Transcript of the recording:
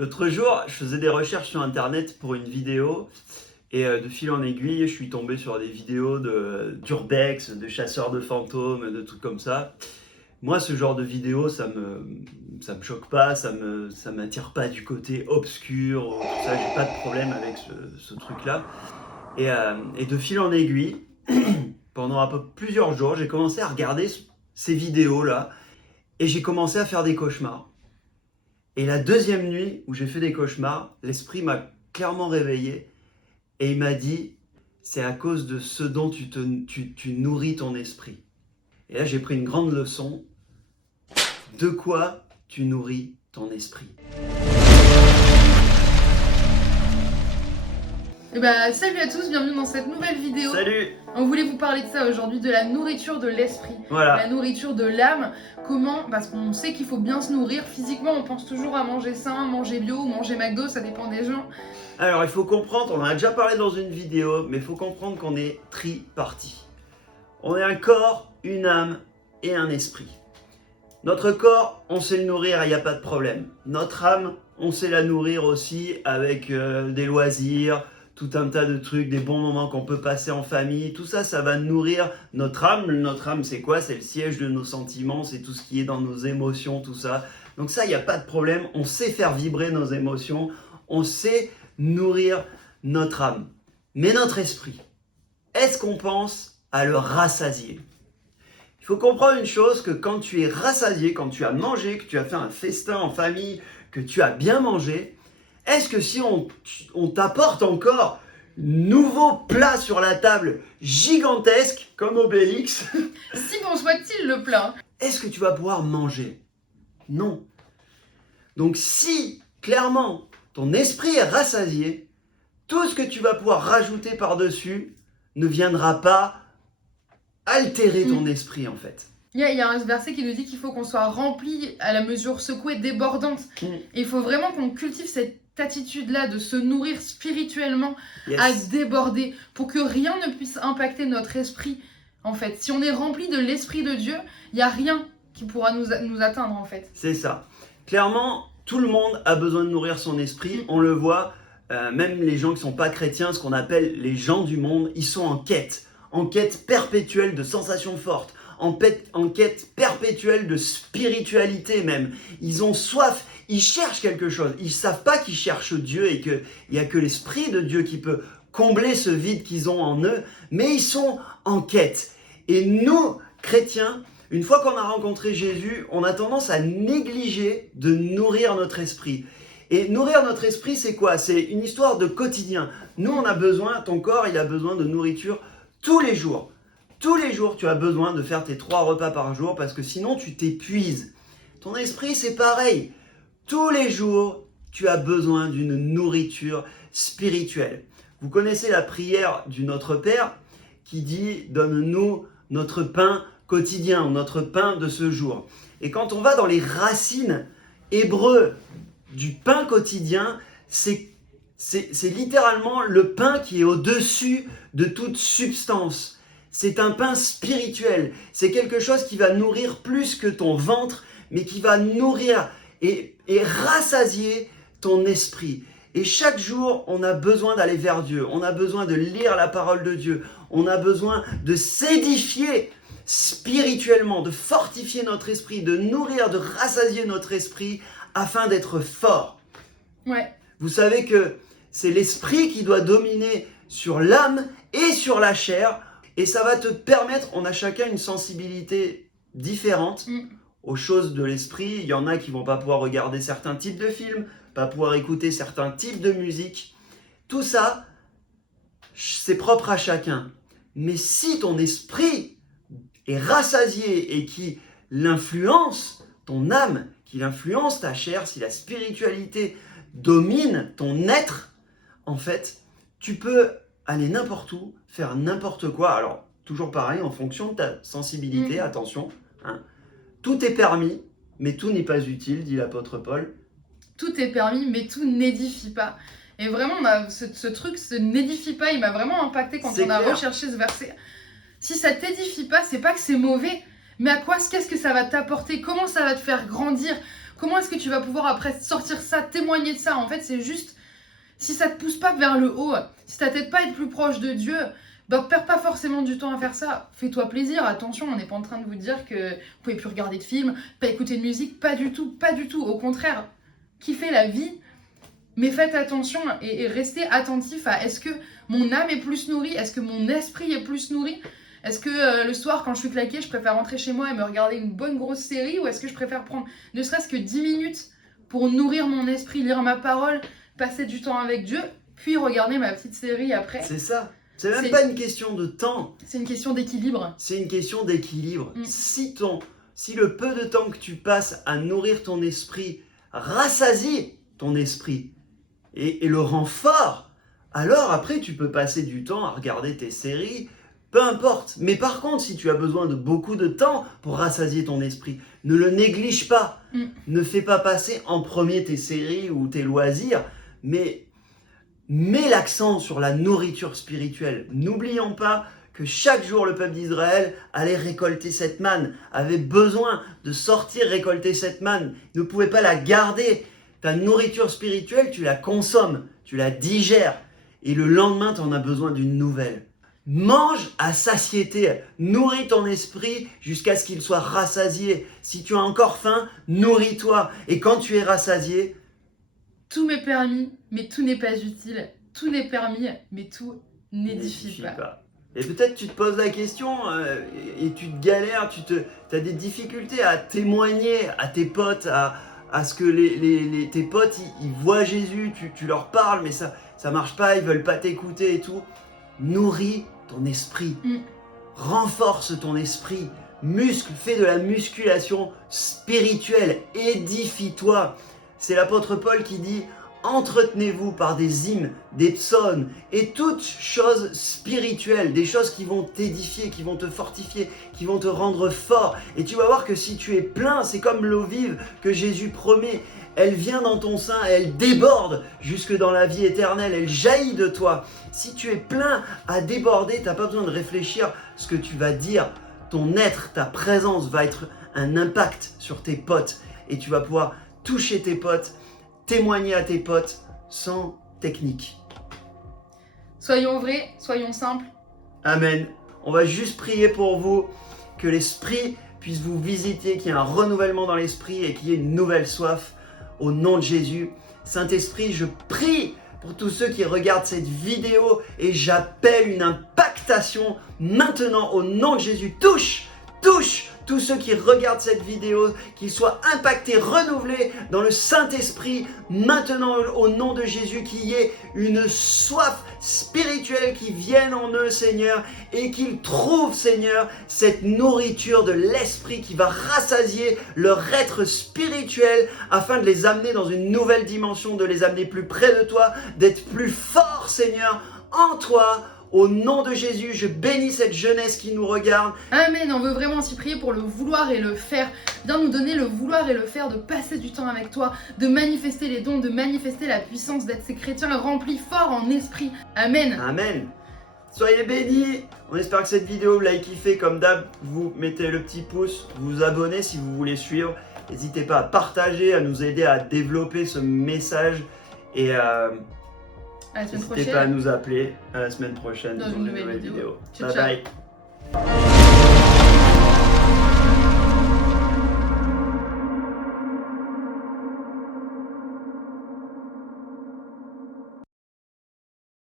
L'autre jour, je faisais des recherches sur internet pour une vidéo et de fil en aiguille, je suis tombé sur des vidéos d'urbex, de chasseurs de fantômes, de trucs comme ça. Moi, ce genre de vidéo, ça me choque pas, ça m'attire pas du côté obscur, ou tout ça, j'ai pas de problème avec ce truc-là. Et de fil en aiguille, pendant un peu plusieurs jours, j'ai commencé à regarder ces vidéos-là et j'ai commencé à faire des cauchemars. Et la deuxième nuit où j'ai fait des cauchemars, l'esprit m'a clairement réveillé et il m'a dit, c'est à cause de ce dont tu nourris ton esprit. Et là, j'ai pris une grande leçon. De quoi tu nourris ton esprit? Salut à tous, bienvenue dans cette nouvelle vidéo. Salut! On voulait vous parler de ça aujourd'hui, de la nourriture de l'esprit, Voilà. la nourriture de l'âme. Comment? Parce qu'on sait qu'il faut bien se nourrir. Physiquement, on pense toujours à manger sain, manger bio, manger McDo, ça dépend des gens. Alors, il faut comprendre, on en a déjà parlé dans une vidéo, mais il faut comprendre qu'on est tripartis. On est un corps, une âme et un esprit. Notre corps, on sait le nourrir, il n'y a pas de problème. Notre âme, on sait la nourrir aussi avec des loisirs, tout un tas de trucs, des bons moments qu'on peut passer en famille. Tout ça, ça va nourrir notre âme. Notre âme, c'est quoi? C'est le siège de nos sentiments, c'est tout ce qui est dans nos émotions, tout ça. Donc ça, il n'y a pas de problème. On sait faire vibrer nos émotions. On sait nourrir notre âme. Mais notre esprit, est-ce qu'on pense à le rassasier? Il faut comprendre une chose, que quand tu es rassasié, quand tu as mangé, que tu as fait un festin en famille, que tu as bien mangé, est-ce que si on t'apporte encore nouveau plat sur la table gigantesque, comme Obélix, Si bon soit-il le plat. est-ce que tu vas pouvoir manger? Non. Donc si, clairement, ton esprit est rassasié, tout ce que tu vas pouvoir rajouter par-dessus ne viendra pas altérer ton esprit, en fait. Il y a un verset qui nous dit qu'il faut qu'on soit rempli à la mesure secouée, débordante. Et il faut vraiment qu'on cultive cette attitude-là de se nourrir spirituellement Yes. à déborder pour que rien ne puisse impacter notre esprit. En fait, si on est rempli de l'esprit de Dieu, il n'y a rien qui pourra nous atteindre en fait. C'est ça. Clairement, tout le monde a besoin de nourrir son esprit. On le voit, même les gens qui ne sont pas chrétiens, ce qu'on appelle les gens du monde, ils sont en quête perpétuelle de sensations fortes, en quête perpétuelle de spiritualité même. Ils ont soif, ils cherchent quelque chose. Ils ne savent pas qu'ils cherchent Dieu et qu'il n'y a que l'Esprit de Dieu qui peut combler ce vide qu'ils ont en eux, mais ils sont en quête. Et nous, chrétiens, une fois qu'on a rencontré Jésus, on a tendance à négliger de nourrir notre esprit. Et nourrir notre esprit, c'est quoi? C'est une histoire de quotidien. Nous, on a besoin, ton corps, il a besoin de nourriture tous les jours. Tous les jours, tu as besoin de faire tes 3 repas par jour parce que sinon, tu t'épuises. Ton esprit, c'est pareil. Tous les jours, tu as besoin d'une nourriture spirituelle. Vous connaissez la prière du Notre Père qui dit « Donne-nous notre pain quotidien, notre pain de ce jour ». Et quand on va dans les racines hébreux du pain quotidien, c'est littéralement le pain qui est au-dessus de toute substance. C'est un pain spirituel. C'est quelque chose qui va nourrir plus que ton ventre, mais qui va nourrir et rassasier ton esprit. Et chaque jour, on a besoin d'aller vers Dieu. On a besoin de lire la parole de Dieu. On a besoin de s'édifier spirituellement, de fortifier notre esprit, de nourrir, de rassasier notre esprit afin d'être fort. Ouais. Vous savez que c'est l'esprit qui doit dominer sur l'âme et sur la chair. Et ça va te permettre, on a chacun une sensibilité différente aux choses de l'esprit. Il y en a qui ne vont pas pouvoir regarder certains types de films, pas pouvoir écouter certains types de musique. Tout ça, c'est propre à chacun. Mais si ton esprit est rassasié et qui l'influence ton âme, qu'il influence ta chair, si la spiritualité domine ton être, en fait, tu peux aller n'importe où, faire n'importe quoi. Alors, toujours pareil, en fonction de ta sensibilité, attention. Hein. Tout est permis, mais tout n'est pas utile, dit l'apôtre Paul. Tout est permis, mais tout n'édifie pas. Et vraiment, ce truc, ce n'édifie pas, il m'a vraiment impacté quand on a recherché ce verset. Si ça t'édifie pas, c'est pas que c'est mauvais, mais qu'est-ce que ça va t'apporter? Comment ça va te faire grandir? comment est-ce que tu vas pouvoir après sortir ça, témoigner de ça? En fait, c'est juste, si ça te pousse pas vers le haut, si ça t'aide pas à être plus proche de Dieu, bah perds pas forcément du temps à faire ça. Fais-toi plaisir, attention, on n'est pas en train de vous dire que vous pouvez plus regarder de films, pas écouter de musique, pas du tout, pas du tout. Au contraire, kiffez la vie, mais faites attention et restez attentif à est-ce que mon âme est plus nourrie, est-ce que mon esprit est plus nourri? Est-ce que le soir, quand je suis claquée, je préfère rentrer chez moi et me regarder une bonne grosse série, ou est-ce que je préfère prendre ne serait-ce que 10 minutes pour nourrir mon esprit, lire ma parole, passer du temps avec Dieu, puis regarder ma petite série après? C'est ça. C'est même pas une question de temps. C'est une question d'équilibre. C'est une question d'équilibre. Si le peu de temps que tu passes à nourrir ton esprit rassasie ton esprit et le rend fort, alors après tu peux passer du temps à regarder tes séries, peu importe. Mais par contre, si tu as besoin de beaucoup de temps pour rassasier ton esprit, ne le néglige pas. Ne fais pas passer en premier tes séries ou tes loisirs, mais mets l'accent sur la nourriture spirituelle. N'oublions pas que chaque jour le peuple d'Israël allait récolter cette manne, avait besoin de sortir récolter cette manne, ne pouvait pas la garder. Ta nourriture spirituelle, tu la consommes, tu la digères, et le lendemain, tu en as besoin d'une nouvelle. Mange à satiété, nourris ton esprit jusqu'à ce qu'il soit rassasié. Si tu as encore faim, nourris-toi, et quand tu es rassasié, tout m'est permis, mais tout n'est pas utile. Tout n'est permis, mais tout n'édifie pas. Et peut-être tu te poses la question et tu te galères, tu as des difficultés à témoigner à tes potes, à ce que tes potes ils voient Jésus, tu leur parles, mais ça marche pas, ils veulent pas t'écouter et tout. Nourris ton esprit, renforce ton esprit, fais de la musculation spirituelle, édifie-toi. C'est l'apôtre Paul qui dit « Entretenez-vous par des hymnes, des psaumes et toutes choses spirituelles, des choses qui vont t'édifier, qui vont te fortifier, qui vont te rendre fort. » Et tu vas voir que si tu es plein, c'est comme l'eau vive que Jésus promet. Elle vient dans ton sein et elle déborde jusque dans la vie éternelle, elle jaillit de toi. Si tu es plein à déborder, tu n'as pas besoin de réfléchir ce que tu vas dire. Ton être, ta présence va être un impact sur tes potes et tu vas pouvoir toucher tes potes, témoigner à tes potes sans technique. Soyons vrais, soyons simples. Amen. On va juste prier pour vous, que l'Esprit puisse vous visiter, qu'il y ait un renouvellement dans l'Esprit et qu'il y ait une nouvelle soif au nom de Jésus. Saint-Esprit, je prie pour tous ceux qui regardent cette vidéo et j'appelle une impactation maintenant au nom de Jésus. Touche tous ceux qui regardent cette vidéo, qu'ils soient impactés, renouvelés dans le Saint-Esprit, maintenant au nom de Jésus, qu'il y ait une soif spirituelle qui vienne en eux, Seigneur, et qu'ils trouvent, Seigneur, cette nourriture de l'Esprit qui va rassasier leur être spirituel afin de les amener dans une nouvelle dimension, de les amener plus près de toi, d'être plus forts, Seigneur, en toi. Au nom de Jésus, je bénis cette jeunesse qui nous regarde. Amen, on veut vraiment aussi prier pour le vouloir et le faire. Viens nous donner le vouloir et le faire, de passer du temps avec toi, de manifester les dons, de manifester la puissance, d'être ces chrétiens remplis, forts en esprit. Amen. Amen. Soyez bénis. On espère que cette vidéo vous l'avez kiffé. Comme d'hab, vous mettez le petit pouce, vous vous abonnez si vous voulez suivre. N'hésitez pas à partager, à nous aider à développer ce message. Et à la semaine n'hésitez prochaine. pas à nous appeler à la semaine prochaine dans une nouvelle vidéo. Bye bye.